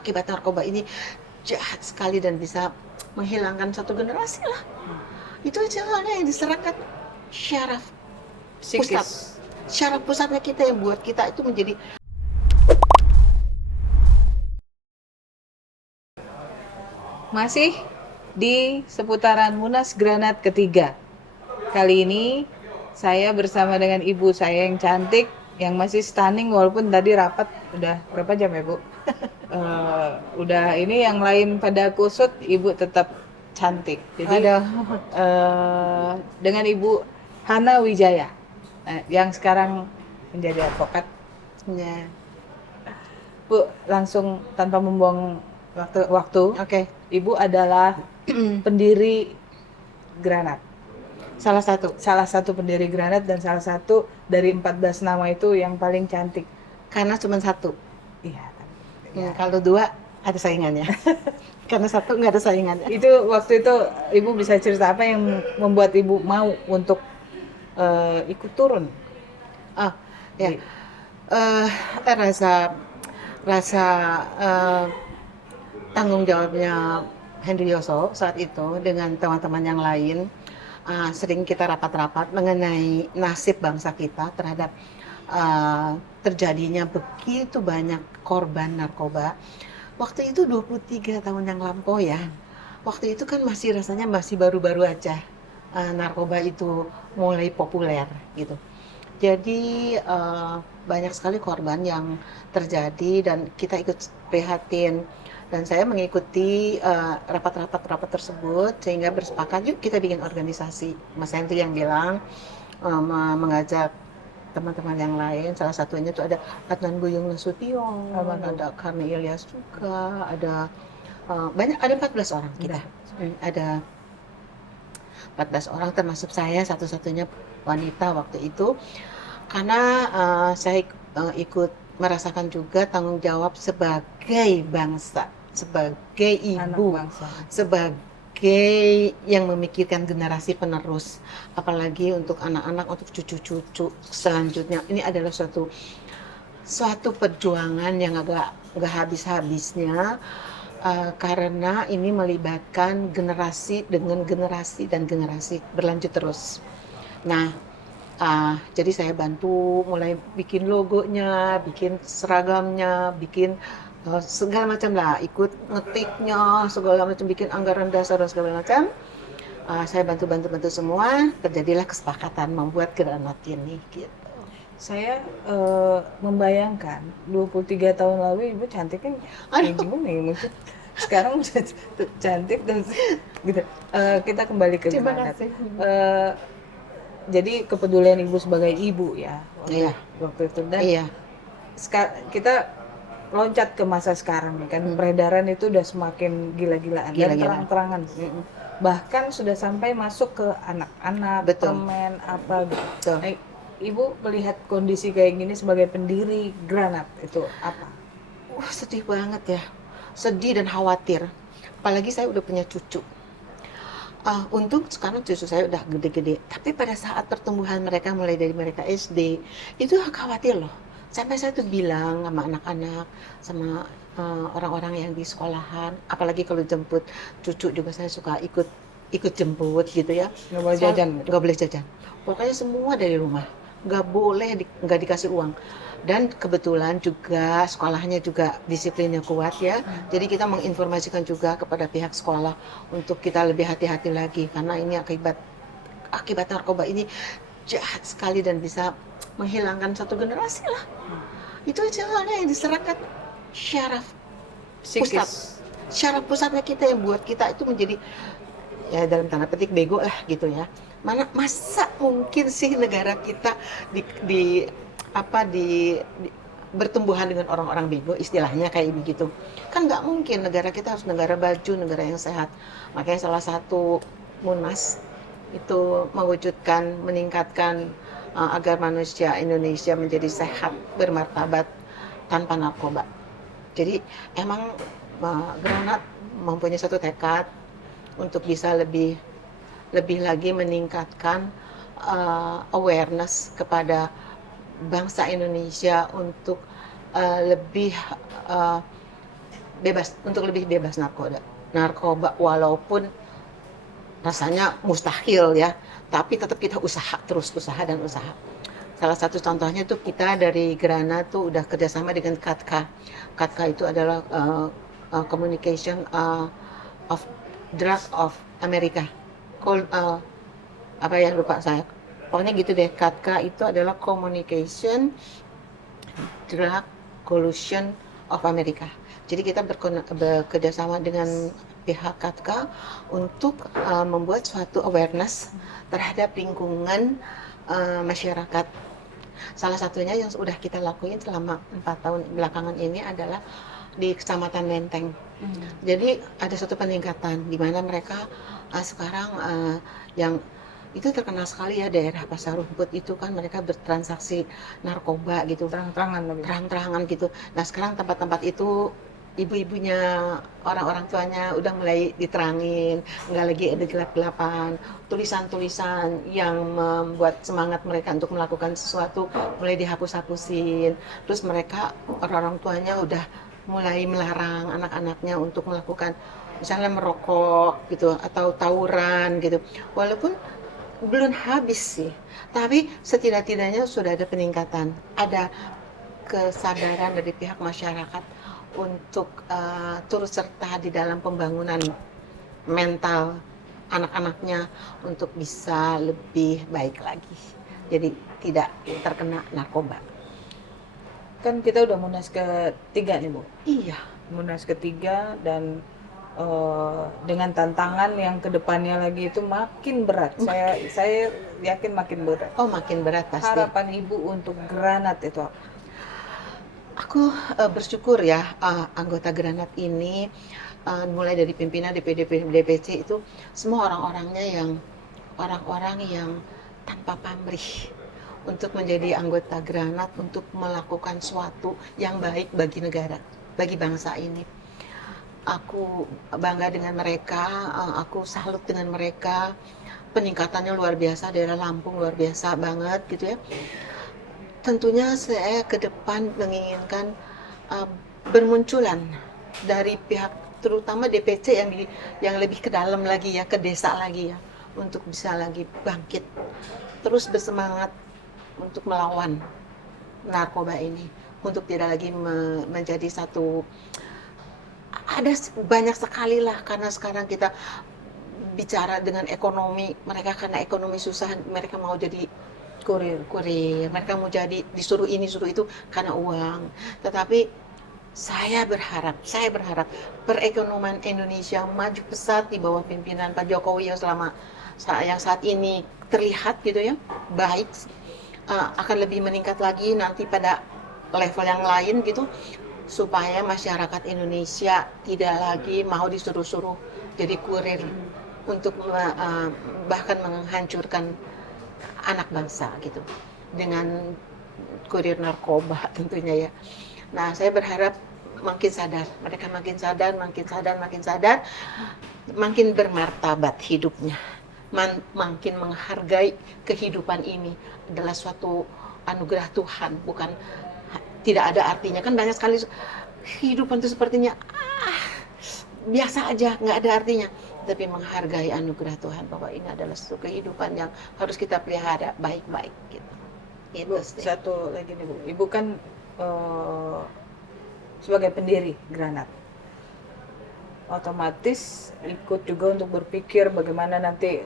akibat narkoba ini jahat sekali dan bisa menghilangkan satu generasi lah. Itu soalnya yang diserahkan syaraf pusat. Psikis. Syaraf pusatnya kita yang buat kita itu menjadi. Masih di seputaran Munas Granat ketiga. Kali ini saya bersama dengan ibu saya yang cantik, yang masih stunning walaupun tadi rapat udah berapa jam ya Bu? Udah ini yang lain pada kusut, ibu tetap cantik. Jadi dengan Ibu Hana Wijaya, yang sekarang menjadi advokat. Ya, Bu, langsung tanpa membuang waktu. oke. Ibu adalah pendiri Granat. Salah satu. Salah satu pendiri Granat dan salah satu dari 14 nama itu yang paling cantik. Karena cuma satu. Iya. Kalau dua ada saingannya. Karena satu nggak ada saingannya. Itu waktu itu Ibu bisa cerita apa yang membuat Ibu mau untuk ikut turun? Ah, ya. Rasa tanggung jawabnya Hendrioso saat itu dengan teman-teman yang lain, sering kita rapat-rapat mengenai nasib bangsa kita terhadap terjadinya begitu banyak korban narkoba. Waktu itu 23 tahun yang lampau ya. Waktu itu kan rasanya masih baru-baru aja narkoba itu mulai populer gitu. Jadi banyak sekali korban yang terjadi dan kita ikut prihatin, dan saya mengikuti rapat-rapat tersebut sehingga bersepakat yuk kita bikin organisasi. Mas Hendri yang bilang mengajak teman-teman yang lain, salah satunya itu ada Adnan Buyung Nasution, ada Karni Ilyas juga, ada banyak, ada 14 orang kita. Ada 14 orang termasuk saya satu-satunya wanita waktu itu, karena saya ikut merasakan juga tanggung jawab sebagai bangsa, sebagai ibu, sebagai yang memikirkan generasi penerus, apalagi untuk anak-anak, untuk cucu-cucu selanjutnya. Ini adalah suatu perjuangan yang agak nggak habis-habisnya, karena ini melibatkan generasi dengan generasi dan generasi berlanjut terus. Nah, jadi saya bantu mulai bikin logonya, bikin seragamnya, bikin segala macam lah, ikut ngetiknya, segala macam, bikin anggaran dasar dan segala macam. Saya bantu semua, terjadilah kesepakatan membuat Granat ini gitu. Saya membayangkan 23 tahun lalu Ibu cantik kan gimana ya, mungkin sekarang udah cantik dan gitu. Kita kembali ke Granat. Jadi kepedulian Ibu sebagai ibu ya waktu itu, dan kita loncat ke masa sekarang kan, peredaran itu udah semakin gila-gilaan dan terang-terangan. Bahkan sudah sampai masuk ke anak-anak, permen apa gitu. Nah, Ibu melihat kondisi kayak gini sebagai pendiri Granat itu apa? Sedih banget ya, sedih dan khawatir. Apalagi saya udah punya cucu. Untung sekarang cucu saya udah gede-gede. Tapi pada saat pertumbuhan mereka, mulai dari mereka SD, itu khawatir loh. Sampai saya tuh bilang sama anak-anak, sama orang-orang yang di sekolahan, apalagi kalau jemput cucu juga saya suka ikut jemput gitu ya. Nggak boleh jajan? Nggak boleh jajan. Pokoknya semua dari rumah. Nggak dikasih uang. Dan kebetulan juga sekolahnya juga disiplinnya kuat ya. Jadi kita menginformasikan juga kepada pihak sekolah untuk kita lebih hati-hati lagi, karena ini akibat narkoba ini jahat sekali dan bisa menghilangkan satu generasi lah. Itu soalnya yang diserahkan syaraf pusat. Syaraf pusatnya kita yang buat kita itu menjadi, ya dalam tanda petik, bego lah gitu ya. Masa mungkin sih negara kita bertumbuhan dengan orang-orang bego, istilahnya kayak begitu. Kan nggak mungkin, negara kita harus negara baju, negara yang sehat. Makanya salah satu Munas itu mewujudkan, meningkatkan agar manusia Indonesia menjadi sehat, bermartabat, tanpa narkoba. Jadi emang Granat mempunyai satu tekad untuk bisa lebih lagi meningkatkan awareness kepada bangsa Indonesia untuk lebih bebas, untuk lebih bebas narkoba walaupun rasanya mustahil ya, tapi tetap kita usaha terus, usaha dan usaha. Salah satu contohnya tuh kita dari Grana tuh udah kerjasama dengan KATKA. KATKA itu adalah Communication of Drug of America. Apa ya, lupa saya. Pokoknya gitu deh. KATKA itu adalah Communication Drug Coalition of America. Jadi kita bekerjasama dengan pihak KATKA untuk membuat suatu awareness terhadap lingkungan masyarakat. Salah satunya yang sudah kita lakuin selama 4 tahun belakangan ini adalah di Kecamatan Menteng. Jadi ada suatu peningkatan di mana mereka sekarang yang itu terkenal sekali ya, daerah Pasar Rumput itu kan mereka bertransaksi narkoba gitu, terang-terangan gitu. Nah sekarang tempat-tempat itu ibu-ibunya, orang-orang tuanya udah mulai diterangin, nggak lagi ada gelap-gelapan, tulisan-tulisan yang membuat semangat mereka untuk melakukan sesuatu mulai dihapus-hapusin. Terus mereka, orang-orang tuanya udah mulai melarang anak-anaknya untuk melakukan misalnya merokok gitu atau tawuran gitu. Walaupun belum habis sih, tapi setidak-tidaknya sudah ada peningkatan, ada kesadaran dari pihak masyarakat untuk turut serta di dalam pembangunan mental anak-anaknya untuk bisa lebih baik lagi, jadi tidak terkena narkoba. Kan kita udah Munas ketiga nih Bu. Iya. Munas ketiga dan dengan tantangan yang kedepannya lagi itu makin berat. Saya yakin makin berat. Oh makin berat pasti. Harapan Ibu untuk Granat itu apa? Aku bersyukur ya, anggota Granat ini mulai dari pimpinan DPD DPC itu semua orang-orang yang tanpa pamrih untuk menjadi anggota Granat, untuk melakukan sesuatu yang baik bagi negara, bagi bangsa ini. Aku bangga dengan mereka, aku salut dengan mereka. Peningkatannya luar biasa, daerah Lampung luar biasa banget gitu ya. Tentunya saya ke depan menginginkan bermunculan dari pihak terutama DPC yang lebih ke dalam lagi ya, ke desa lagi ya, untuk bisa lagi bangkit, terus bersemangat untuk melawan narkoba ini, untuk tidak lagi menjadi satu. Ada banyak sekali lah, karena sekarang kita bicara dengan ekonomi, mereka karena ekonomi susah, mereka mau jadi kurir, mereka mau jadi disuruh ini suruh itu karena uang. Tetapi saya berharap perekonomian Indonesia maju pesat di bawah pimpinan Pak Jokowi yang saat ini terlihat gitu ya baik, akan lebih meningkat lagi nanti pada level yang lain gitu, supaya masyarakat Indonesia tidak lagi mau disuruh-suruh jadi kurir untuk bahkan menghancurkan anak bangsa gitu dengan kurir narkoba tentunya ya. Nah saya berharap mereka makin sadar, makin bermartabat hidupnya, makin menghargai kehidupan ini adalah suatu anugerah Tuhan, bukan tidak ada artinya. Kan banyak sekali kehidupan itu sepertinya biasa aja, nggak ada artinya. Tapi menghargai anugerah Tuhan bahwa ini adalah suatu kehidupan yang harus kita pelihara baik-baik gitu. Bu, satu lagi nih Bu, Ibu kan sebagai pendiri Granat, otomatis ikut juga untuk berpikir bagaimana nanti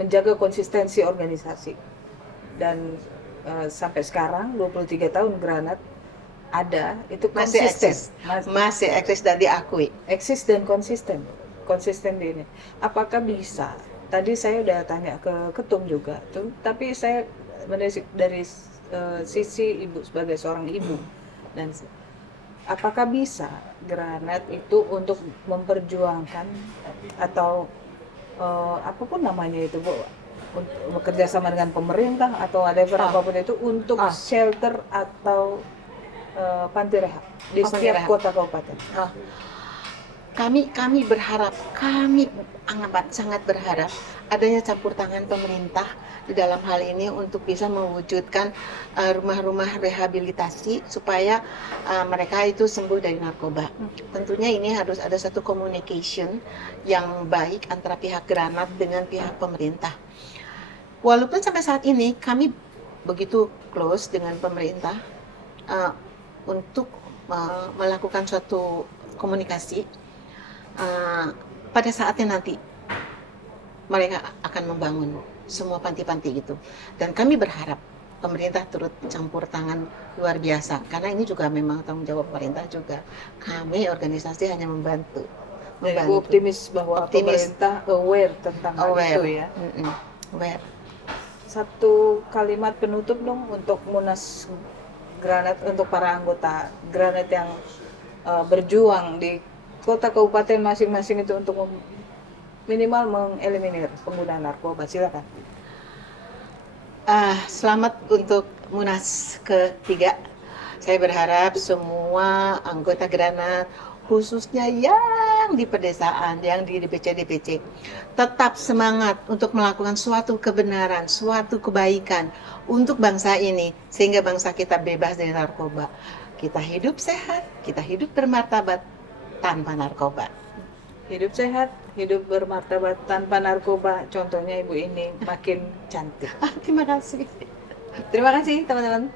menjaga konsistensi organisasi. Dan sampai sekarang 23 tahun Granat ada, itu konsisten, masih eksis dan diakui, eksis dan konsisten di ini. Apakah bisa? Tadi saya udah tanya ke ketum juga tuh, tapi saya dari sisi Ibu sebagai seorang ibu, dan apakah bisa Granat itu untuk memperjuangkan atau apapun namanya itu Bu, bekerja sama dengan pemerintah atau ada apapun itu untuk shelter atau panti rehab di setiap kota kabupaten. kami berharap, kami amat sangat berharap adanya campur tangan pemerintah di dalam hal ini untuk bisa mewujudkan rumah-rumah rehabilitasi supaya mereka itu sembuh dari narkoba. Tentunya ini harus ada satu communication yang baik antara pihak Granat dengan pihak pemerintah. Walaupun sampai saat ini kami begitu close dengan pemerintah untuk melakukan suatu komunikasi, pada saatnya nanti mereka akan membangun semua panti-panti gitu, dan kami berharap pemerintah turut campur tangan luar biasa, karena ini juga memang tanggung jawab pemerintah juga. Kami organisasi hanya membantu. Ibu optimis bahwa pemerintah aware tentang hal itu ya. Aware. Satu kalimat penutup dong untuk Munas Granat, untuk para anggota Granat yang berjuang di kota kabupaten masing-masing itu untuk minimal mengeliminir penggunaan narkoba. Silakan. Selamat untuk Munas ketiga. Saya berharap semua anggota Granat, khususnya yang di pedesaan, yang di DPC, tetap semangat untuk melakukan suatu kebenaran, suatu kebaikan untuk bangsa ini, sehingga bangsa kita bebas dari narkoba. Kita hidup sehat, kita hidup bermartabat tanpa narkoba. Hidup sehat, hidup bermartabat tanpa narkoba. Contohnya ibu ini makin cantik. Terima kasih. Terima kasih teman-teman.